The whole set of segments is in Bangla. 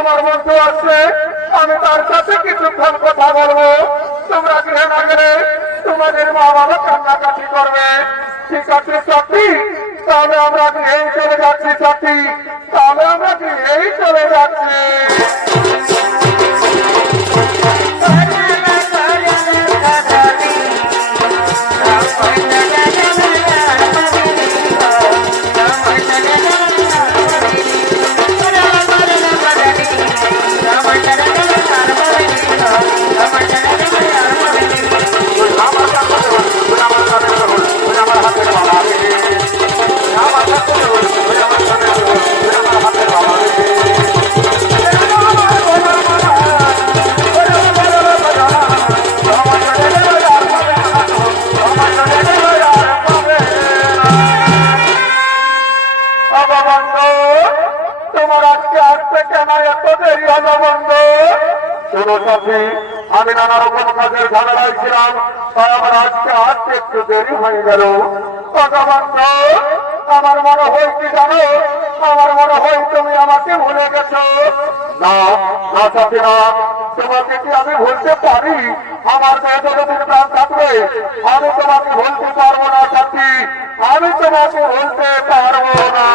আমার বন্ধু আছে, আমি তার সাথে কিছুক্ষণ কথা বলব। তোমরা গৃহে না গেলে তোমাদের মা বাবা কান্নাকাটি করবে। ঠিক আছে, সাথী? তাহলে আমরা গৃহেই চলে যাচ্ছি, সাথী। তাহলে আমরা গৃহেই চলে যাচ্ছি। দেরি হয়ে গেল। আমার মনে হয় কি জানো? আমার মনে হয় তুমি আমাকে ভুলে গেছো। না না সাথী না তোমাকে কি আমি ভুলতে পারি? আমার মেয়ে যতদিন প্রাণ থাকবে, আমি তোমাকে ভুলতে পারব না, সাথী। আমি তোমাকে ভুলতে পারব না।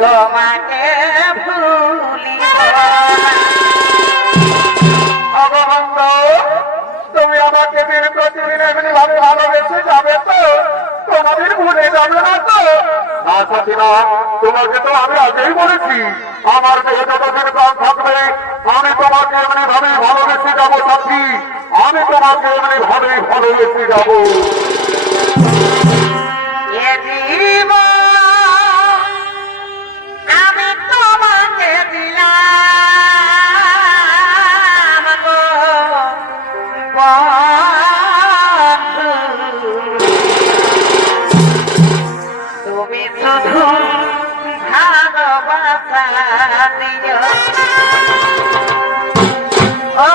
তোমাকে না ভগবন্ত তুমি আমাকে দিন প্রতিদিন এমনি ভাবে ভালোবেসে যাবে তো। তোমাদের ভুলে যাবে না তো। সাথী তোমাকে তো আমি আগেই বলেছি, আমার দেহে যতদিন প্রাণ থাকবে, আমি তোমাকে এমনি ভাবে ভালোবেসে যাব সাথী। আমি তোমাকে এমনি ভাবে ভালোবেসে যাব।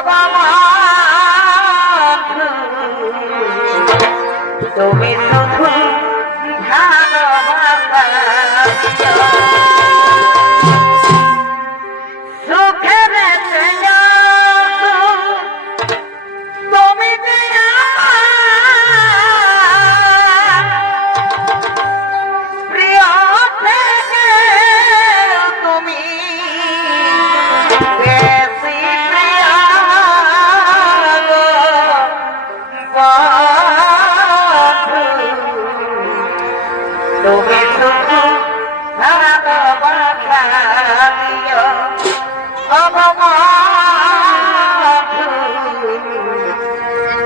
দিও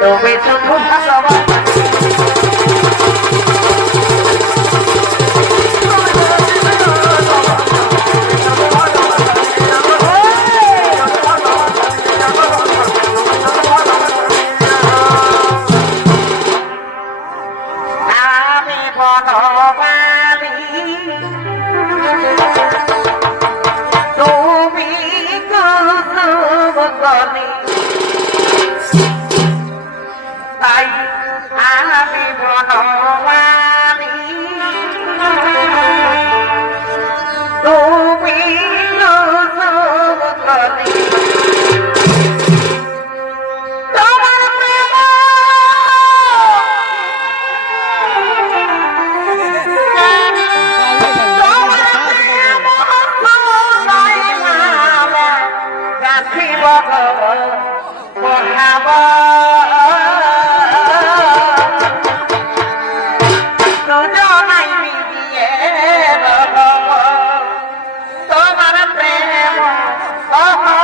তুমি শুধু ভালোবাসা। আহা!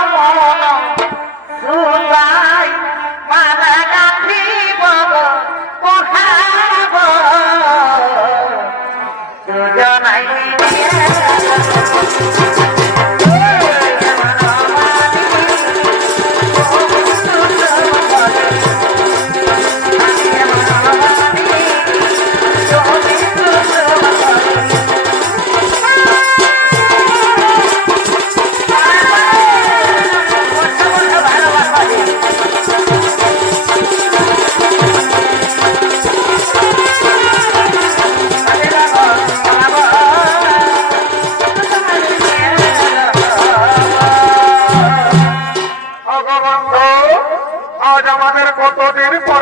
সমাজ আমাদের কতদিন পর